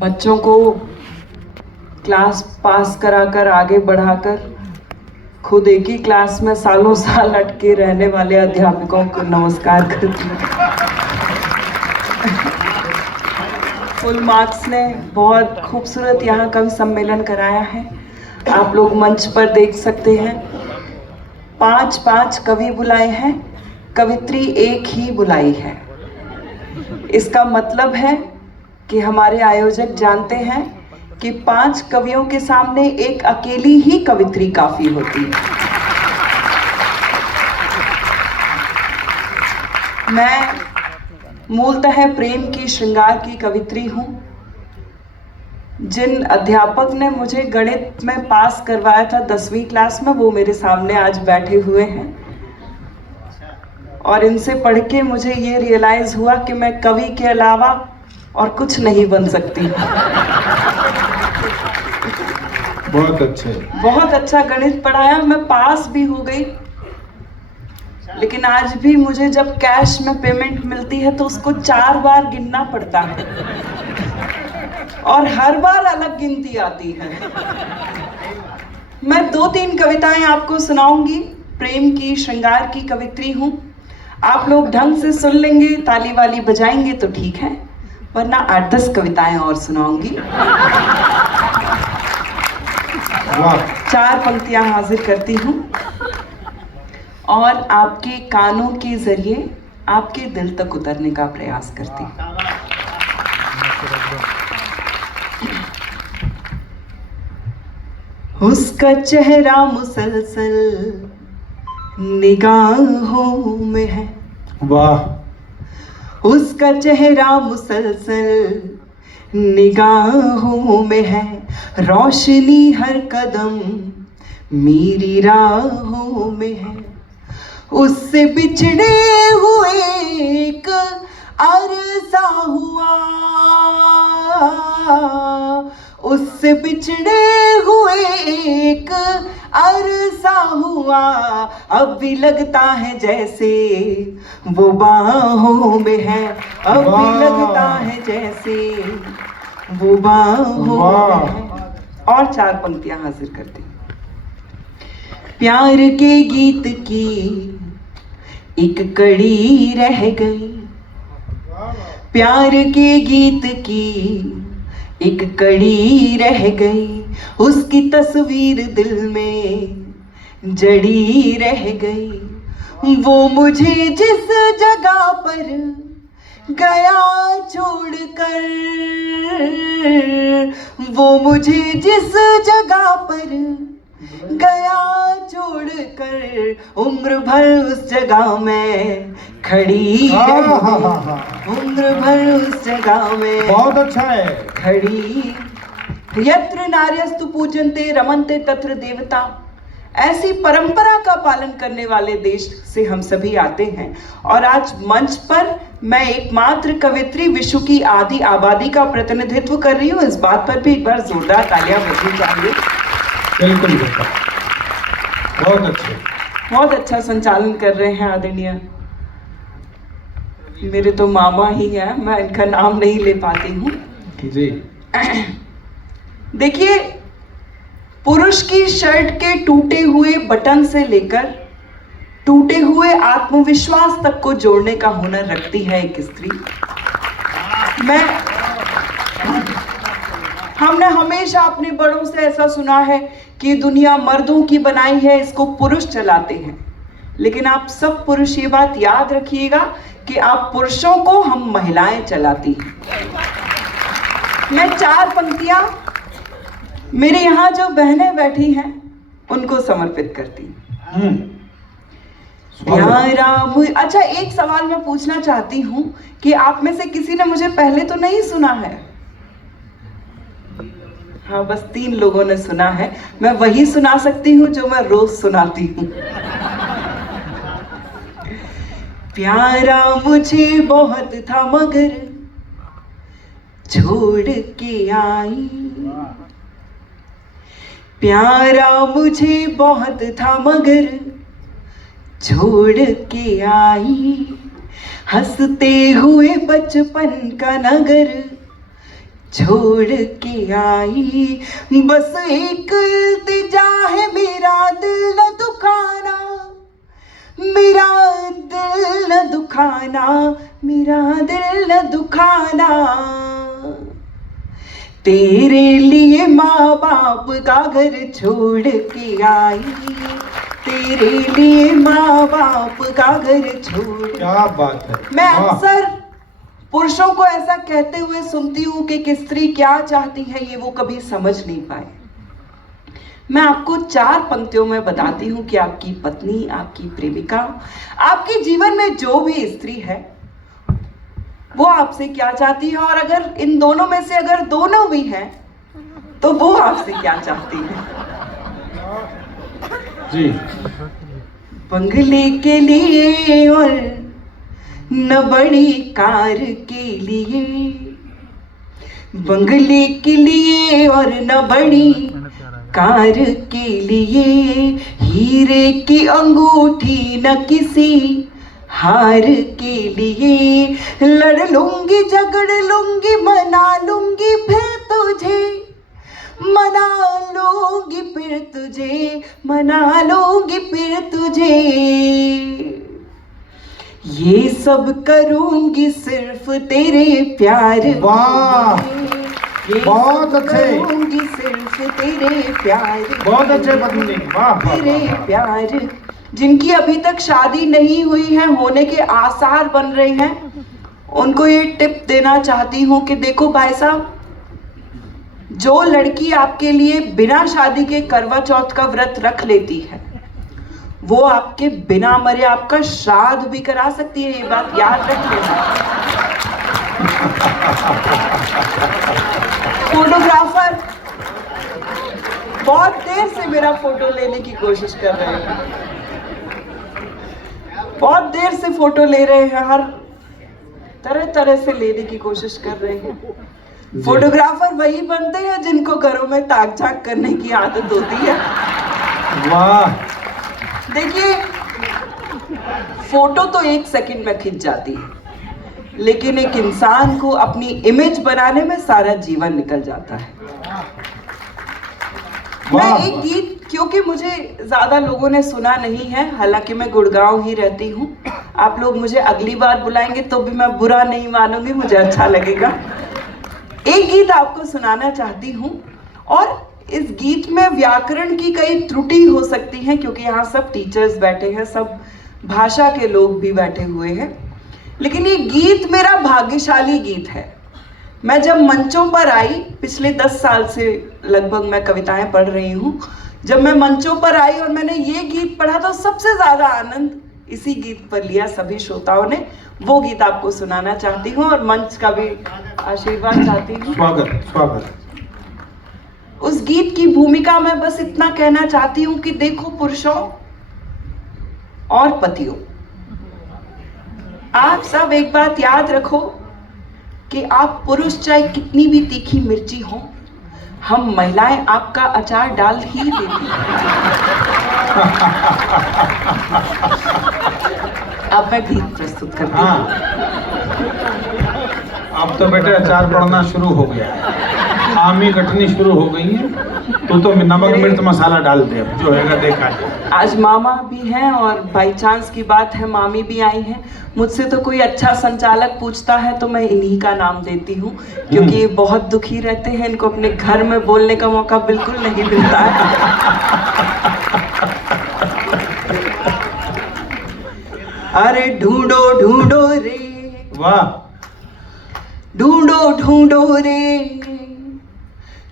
बच्चों को class pass कराकर आगे बढ़ाकर खुद एक ही क्लास में सालों साल अटके रहने वाले अध्यापकों को नमस्कार करती हूँ। फुल मार्क्स ने बहुत खूबसूरत यहाँ कवि सम्मेलन कराया है। आप लोग मंच पर देख सकते हैं 5 कवि बुलाए हैं, कवित्री एक ही बुलाई है। इसका मतलब है कि हमारे आयोजक जानते हैं कि 5 कवियों के सामने एक अकेली ही कवित्री काफी होती है। मैं मूलतः प्रेम की श्रृंगार की कवित्री हूँ। जिन अध्यापक ने मुझे गणित में पास करवाया था 10वीं क्लास में, वो मेरे सामने आज बैठे हुए हैं और इनसे पढ़ के मुझे ये रियलाइज हुआ कि मैं कवि के अलावा और कुछ नहीं बन सकती। बहुत अच्छा गणित पढ़ाया, मैं पास भी हो गई। लेकिन आज भी मुझे जब कैश में पेमेंट मिलती है तो उसको 4 बार गिनना पड़ता है और हर बार अलग गिनती आती है। मैं 2-3 कविताएं आपको सुनाऊंगी। प्रेम की श्रृंगार की कवित्री हूँ। आप लोग ढंग से सुन लेंगे, ताली वाली बजाएंगे तो ठीक है, वरना 8-10 कविताएं और सुनाऊंगी। 4 पंक्तियां हाजिर करती हूँ और आपके कानों के जरिए आपके दिल तक उतरने का प्रयास करती हूँ। उसका चेहरा मुसलसल निगाहों में है। वाह। उसका चेहरा मुसलसल निगाहों में है, रोशनी हर कदम मेरी राहों में है। उससे बिछड़े हुए एक अरसा हुआ, उससे बिछड़े हुए एक अरसा हुआ, अब भी लगता है जैसे वो बाहों में है, अब भी लगता है जैसे वो बाहों में है। और 4 पंक्तियां हाजिर करती हूँ। प्यार के गीत की एक कड़ी रह गई, प्यार के गीत की एक कड़ी रह गई, उसकी तस्वीर दिल में जड़ी रह गई। वो मुझे जिस जगह पर गया छोड़कर, वो मुझे जिस जगह पर गया छोड़कर, उम्र भर उस जगह में खड़ी उम्र भर उस जगह में बहुत अच्छा है खड़ी। यत्र नार्यस्तु पूजन्ते रमन्ते तत्र देवता। ऐसी परंपरा का पालन करने वाले देश से हम सभी आते हैं और आज मंच पर मैं एकमात्र कवित्री विश्व की आधी आबादी का प्रतिनिधित्व कर रही हूँ। इस बात पर भी एक बार जोरदार तालियां बजनी चाहिए। बिल्कुल बहुत अच्छा संचालन कर रहे हैं आदरणीय, मेरे तो मामा ही हैं, मैं इनका नाम नहीं ले पाती हूँ जी। देखिए, पुरुष की शर्ट के टूटे हुए बटन से लेकर टूटे हुए आत्मविश्वास तक को जोड़ने का हुनर रखती है एक स्त्री। हमने हमेशा अपने बड़ों से ऐसा सुना है कि दुनिया मर्दों की बनाई है, इसको पुरुष चलाते हैं। लेकिन आप सब पुरुष ये बात याद रखिएगा कि आप पुरुषों को हम महिलाएं चलाती हैं। मैं 4 पंक्तियां मेरे यहाँ जो बहनें बैठी हैं उनको समर्पित करती हूँ। अच्छा, एक सवाल मैं पूछना चाहती हूँ कि आप में से किसी ने मुझे पहले तो नहीं सुना है? हाँ, बस 3 लोगों ने सुना है। मैं वही सुना सकती हूँ जो मैं रोज सुनाती हूँ। प्यारा मुझे बहुत था मगर छोड़ के आई, प्यारा मुझे बहुत था मगर छोड़ के आई, हंसते हुए बचपन का नगर छोड़ के आई, बस एक इल्तिजा है, मेरा दिल न दुखाना, मेरा दिल न दुखाना, मेरा दिल न दुखाना। तेरे लिए माँ बाप का घर छोड़ के आई, तेरे लिए माँ बाप का घर छोड़। क्या बात है। मैं वाह। अक्सर पुरुषों को ऐसा कहते हुए सुनती हूँ कि एक स्त्री क्या चाहती है ये वो कभी समझ नहीं पाए। मैं आपको 4 पंक्तियों में बताती हूँ कि आपकी पत्नी, आपकी प्रेमिका, आपके जीवन में जो भी स्त्री है वो आपसे क्या चाहती है, और अगर इन दोनों में से अगर दोनों भी हैं तो वो आपसे क्या चाहती है। जी। बंगले के लिए और न बड़ी कार के लिए, बंगले के लिए और न बड़ी कार के लिए, हीरे की अंगूठी न किसी हार के लिए, लड़ लूंगी झगड़ लूंगी मना लूंगी फिर तुझे, मना लूंगी फिर तुझे, मना लूंगी फिर तुझे, ये सब करूंगी सिर्फ तेरे प्यार। वाह, बहुत अच्छे। करूंगी सिर्फ तेरे प्यार, बहुत अच्छे पत्नी। वाह तेरे प्यार। जिनकी अभी तक शादी नहीं हुई है, होने के आसार बन रहे हैं, उनको ये टिप देना चाहती हूँ कि देखो भाई साहब, जो लड़की आपके लिए बिना शादी के करवा चौथ का व्रत रख लेती है वो आपके बिना मरे आपका श्राद्ध भी करा सकती है, ये बात याद रख लेना। फोटोग्राफर बहुत देर से मेरा फोटो लेने की कोशिश कर रहे हैं, बहुत देर से फोटो ले रहे हैं, हर तरह तरह से लेने की कोशिश कर रहे हैं। फोटोग्राफर वही बनते हैं जिनको घरों में ताक झाक करने की आदत होती है। वाह। देखिए, फोटो तो 1 सेकंड में खिंच जाती है, लेकिन एक इंसान को अपनी इमेज बनाने में सारा जीवन निकल जाता है। मैं एक गीत, क्योंकि मुझे ज्यादा लोगों ने सुना नहीं है, हालांकि मैं गुड़गांव ही रहती हूँ, आप लोग मुझे अगली बार बुलाएंगे तो भी मैं बुरा नहीं मानूंगी, मुझे अच्छा लगेगा। एक गीत आपको सुनाना चाहती हूँ, और इस गीत में व्याकरण की कई त्रुटि हो सकती है, क्योंकि यहाँ सब टीचर्स बैठे हैं, सब भाषा के लोग भी बैठे हुए हैं, लेकिन ये गीत मेरा भाग्यशाली गीत है। मैं जब मंचों पर आई, पिछले 10 साल से लगभग मैं कविताएं पढ़ रही हूँ, जब मैं मंचों पर आई और मैंने ये गीत पढ़ा तो सबसे ज्यादा आनंद इसी गीत पर लिया सभी श्रोताओं ने। वो गीत आपको सुनाना चाहती हूँ और मंच का भी आशीर्वाद चाहती हूँ। स्वागत स्वागत। उस गीत की भूमिका में बस इतना कहना चाहती हूँ कि देखो पुरुषों और पतियों, आप सब एक बात याद रखो कि आप पुरुष चाहे कितनी भी तीखी मिर्ची हो, हम महिलाएं आपका अचार डाल ही देती हैं। अब मैं गीत प्रस्तुत करती हूँ। हाँ, अब तो बेटे अचार पड़ना शुरू हो गया है, आमी कटनी शुरू हो गई है, तो नमक मिर्च मसाला डाल दे, अब जो हैगा देखा है। आज मामा भी हैं और बाई चांस की बात है मामी भी आई हैं। मुझसे तो कोई अच्छा संचालक पूछता है तो मैं इन्हीं का नाम देती हूँ, क्योंकि ये बहुत दुखी रहते हैं, इनको अपने घर में बोलने का मौका बिल्कुल नहीं मिलता है। अरे ढूंढो ढूंढो रे, वाह, ढूंढो ढूंढो रे,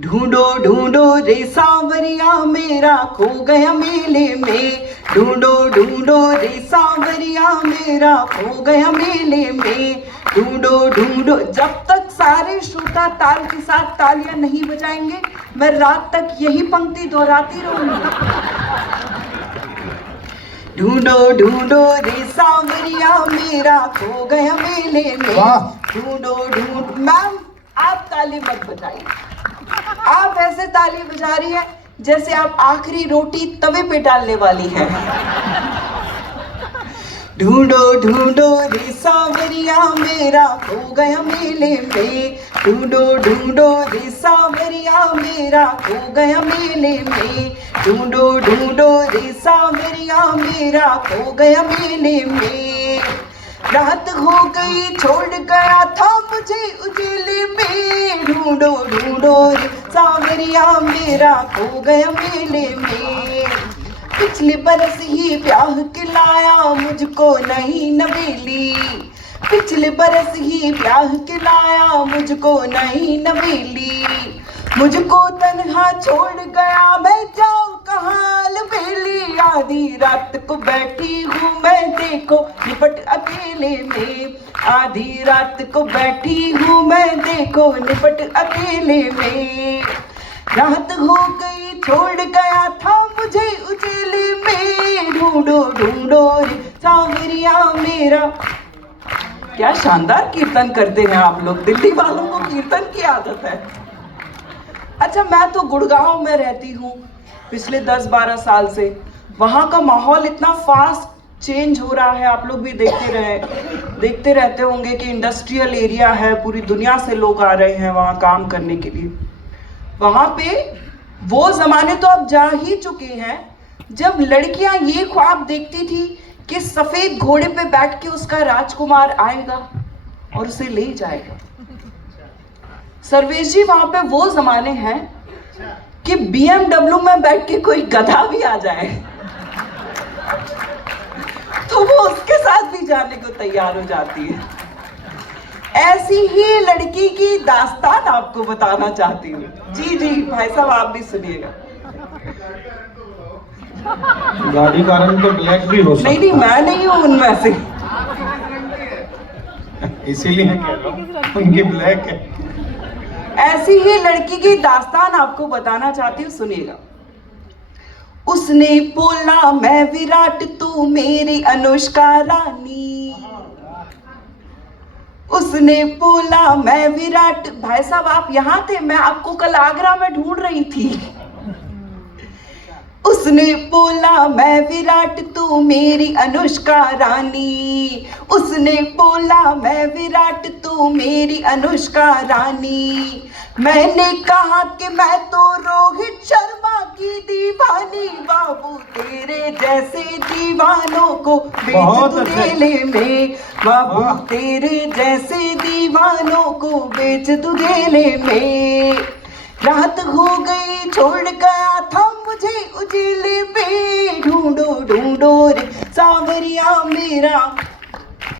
ढूंढो ढूंढो रे सांवरिया मेरा खो गया मेले में, ढूंढो ढूंढो रे सांवरिया मेरा खो गया मेले में, ढूंढो ढूंढो। जब तक सारे श्रोता ताल के साथ तालियां नहीं बजाएंगे मैं रात तक यही पंक्ति दोहराती रहूंगी। ढूंढो ढूंढो रे सांवरिया मेरा खो गया मेले में, ढूंढो ढूंढ। मैम आप ताली मत बजाइए, आप ऐसे ताली बजा रही है जैसे आप आखिरी रोटी तवे पे डालने वाली है। ढूंढो ढूंढो रे सांवरिया मेरा खो गया मेले में, ढूंढो ढूंढो रे सांवरिया मेरा खो गया मेले में, ढूंढो ढूंढो रे सांवरिया मेरा खो गया मेले में। रात हो गई छोड़ गया था मुझे उजेले में, ढूंढो ढूंढो रे सांवरिया मेरा खो गया मेले में। पिछले बरस ही ब्याह खिलाया मुझको नई नवेली, पिछले बरस ही ब्याह खिलाया मुझको नई नवेली, मुझको तन्हा छोड़ गया मैं जाऊं कहाँ अलबेली। आधी रात को बैठी हूँ मैं देखो निपट अकेले में, आधी रात को बैठी हूँ मैं देखो निपट अकेले में। रात हो गई छोड़ गया था मुझे उजेले में, ढूंढो ढूंढो रे सांवरिया मेरा। क्या शानदार कीर्तन करते हैं आप लोग, दिल्ली वालों को कीर्तन की आदत है। अच्छा, मैं तो गुड़गांव में रहती हूँ पिछले 10-12 साल से। वहाँ का माहौल इतना फास्ट चेंज हो रहा है, आप लोग भी देखते रहते होंगे कि इंडस्ट्रियल एरिया है, पूरी दुनिया से लोग आ रहे हैं वहाँ काम करने के लिए। वहाँ पे वो ज़माने तो अब जा ही चुके हैं जब लड़कियां ये ख्वाब देखती थी कि सफ़ेद घोड़े पे बैठ के उसका राजकुमार आएगा और उसे ले जाएगा। सर्वेश जी, वहाँ पे वो ज़माने हैं कि BMW में बैठ के कोई गधा भी आ जाए तो वो उसके साथ भी जाने को तैयार हो जाती है। ऐसी ही लड़की की दास्तान आपको बताना चाहती हूँ। जी जी भाई साहब, आप भी सुनिएगा। गाड़ी का रंग तो ब्लैक भी हो सकता है। नहीं, मैं नहीं हूँ उनमें से, इसीलिए कह रहा हूँ उनकी ब्लैक है। ऐसी ही लड़की की दास्तान आपको बताना चाहती हूँ, सुनिएगा। उसने बोला मैं विराट तू मेरी अनुष्का रानी, उसने बोला मैं विराट। भाई साहब आप यहाँ थे, मैं आपको कल आगरा में ढूंढ रही थी। उसने बोला मैं विराट तू मेरी अनुष्का रानी, उसने बोला मैं विराट तू मेरी अनुष्का रानी। मैंने कहा कि मैं तो रोहित शर्मा की दीवानी, बाबू तेरे जैसे दीवानों को बेच दूं जेले में, बाबू तेरे जैसे दीवानों को बेच दूं जेले में। रात हो गई छोड़ गया था मुझे उजेले में, ढूंढो ढूंढो रे सांवरिया मेरा